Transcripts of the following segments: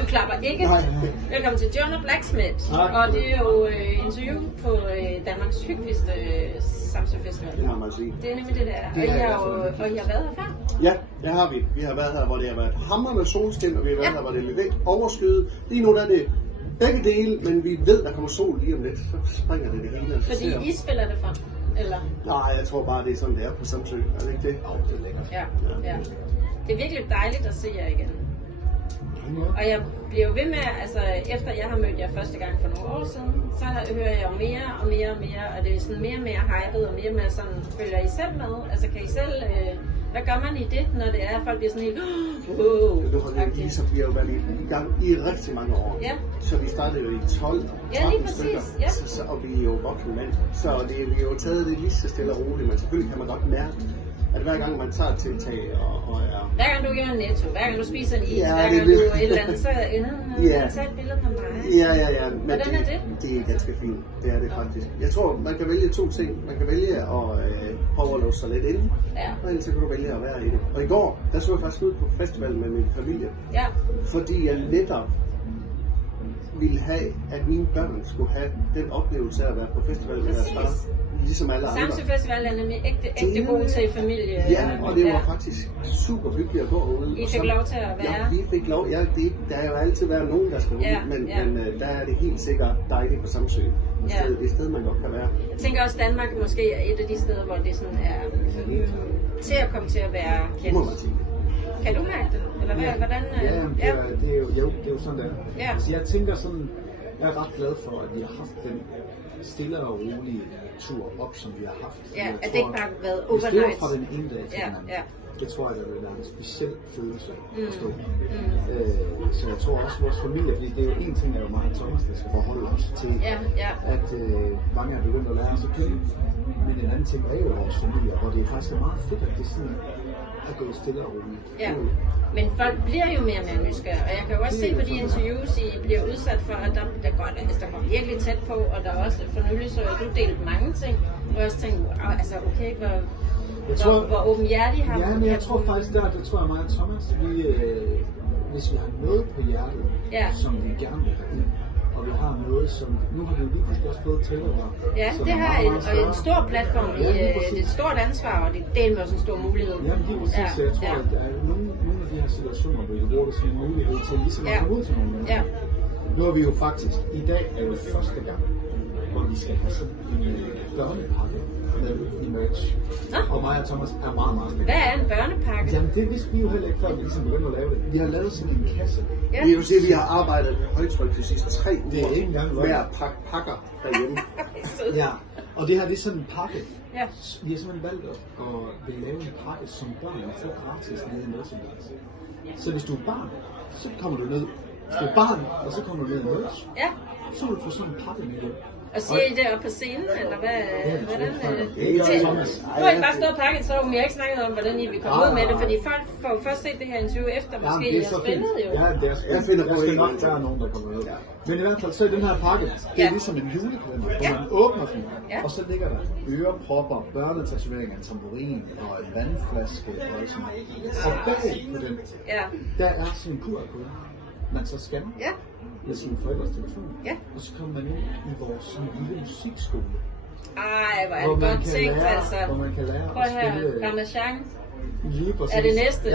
Du klapper ikke. Nej. Velkommen til Jonah Blacksmith. Og det er jo interview på Danmarks hyggeligste Samsø Festival. Det må man sige. Det er nemlig det der. Og I har været her før? Ja, det har vi. Vi har været her, hvor det har været hamrende solskin, og vi har været her, hvor det er lidt overskyet. Lige nu der er det begge dele, men vi ved, der kommer sol lige om lidt. Så springer det hele. Fordi I spiller det for? Eller? Nej, jeg tror bare, det er sådan, det er på Samsø. Er det ikke det? Det er lækkert. Ja. Det er virkelig dejligt at se jer igen. Og jeg bliver jo ved med, altså efter jeg har mødt jer første gang for nogle år siden, så hører jeg jo mere og mere og mere, og det er sådan mere og mere hypet, og mere og mere sådan, følger I selv med? Altså kan I selv, hvad gør man i det, når det er, at folk bliver sådan helt, vi har jo været i gang i rigtig mange år. Ja. Så vi startede jo i 12 stykker, ja. og vi er jo voksne mænd. Så vi har jo taget det lige så stille og roligt, men selvfølgelig kan man godt mærke, at hver gang man tager tiltag og er... Hver gang du gør en netto, hver gang du spiser en is, ja, hver gang du et eller andet, så tager et billede på mig. Ja. Men hvordan er det? Det er ganske fint. Det er det faktisk. Jeg tror, man kan vælge to ting. Man kan vælge at overlåse sig lidt inde, og ellers kan du vælge at være i det. Og i går, der så jeg faktisk ud på festivalen med min familie. Ja. Fordi jeg netop ville have, at mine børn skulle have den oplevelse af at være på festivalen med deres far. Ligesom alle andre. Samsø Festival er nemlig ægte god til familie. Ja, og det var faktisk super hyggeligt at gå ude. I fik lov til at være? Ja, vi fik lov. Ja, der er jo altid været nogen, der skal ud, men der er det helt sikkert dejligt på Samsø. Det er et sted, man godt kan være. Jeg tænker også, Danmark måske er et af de steder, hvor det sådan er til at komme til at være kendt. Må man sige. Kan du mærke det? Eller hvad? Hvordan? Det er jo sådan der. Ja. Altså, jeg tænker sådan, jeg er ret glad for, at vi har haft den stille og rolige tur op, som vi har haft. Ja, at det ikke bare har været overnight. Det fra den ene dag til den anden. Ja. Det tror jeg, der vil være en speciel følelse at stå. Så jeg tror også, vores familie, fordi det er jo en ting, er jo mig og Thomas, der skal forholde os til, at mange er begyndt at lære os at kende. Men en anden ting er jo vores familie, hvor det faktisk er meget fedt, at det sådan er gået stille og roligt. Ja, men folk bliver jo mere og mere nysgerrige, og jeg kan jo også se på de interviews, I bliver udsat for, at der går virkelig tæt på, og der er også for nylig, så du delt mange ting, og jeg også tænkte, altså okay, hvor åbenhjertig har ja, men jeg tror faktisk det tror jeg meget, Thomas, hvis vi har noget på hjertet, som vi gerne vil have ind, og vi har noget, som nu har vi jo lige pludselig også fået Taylor. Ja, det har en stor platform, det er et stort ansvar, og det er også en stor mulighed. Ja, men det er præcis, så jeg tror, at der er nogle af de her situationer, hvor vi bruger det som en mulighed til ligesom at komme ud til nogle mennesker. Nu er vi jo faktisk, i dag er jo første gang, hvor vi skal have sådan en børnepakke med i merch. Og mig og Thomas er meget, meget spændende. Hvad er en børnepakke? Jamen det vidste vi jo heller ikke, før vi ligesom begyndte at lave det. Vi har lavet sådan en kasse. Vi vil sige, at vi har arbejdet med højtryk de sidste 3 uger det er ikke engang med at pakke pakker derhjemme. Ja, og det her det er sådan en pakke. Ja. Vi har simpelthen valgt at lave en pakke, som børn får gratis nede i merchandise. Så hvis du er barn, så kommer du ned. Hvis du er barn, og så kommer du ned i merch. Ja. Så vil du få sådan en pakke med hjem. Og siger I det op på scenen, eller hvad? Hvordan? Nu har I bare stået og pakket, så vi har ikke snakket om, hvordan I vil komme ud med det, fordi folk får først set det her interview efter, måske I har spillet jo. Ja, det er spændende. Jeg skal nok være nogen, der kommer ud. Men i hvert fald, så er den her pakke, det er ligesom en julekalender, hvor man åbner den, og så ligger der ørepropper, børnetatoveringer, en tamburin og en vandflaske og sådan noget. Og bag på den, der er sådan en QR-kode, man så scanner. Med sine forældres telefon. Og så kommer man ind i vores lille musikskole. Ej, hvor er det godt tænkt, altså. Hvor man kan lære prøv at spille... Ramachan. Lige præcis. Er det næste?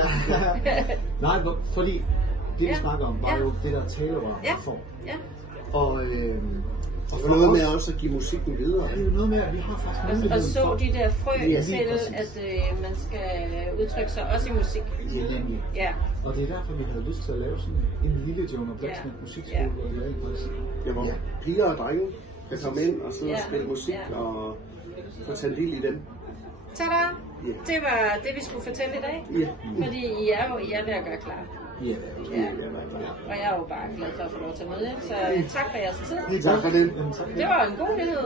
Nej, fordi det vi snakker om, var jo det der talervar, man får. Og for noget med også at give musikken videre. Det er jo noget med, at vi har faktisk muligheden og så de der frø til, at man skal udtrykke sig også i musik. Ja. Og det er derfor, vi havde lyst til at lave sådan en lille Jonah Blacksmith musikskole, hvor vi alle faktisk... Det var piger og drenge, der kom ind og sidde og spille musik og få tage del i dem. Tada! Det var det, vi skulle fortælle i dag. Fordi I er ved at gøre klar. Ja. Og jeg er jo bare glad for at få lov til at møde jer. Så tak for jeres tid. Tak for det. Det var en god nyhed.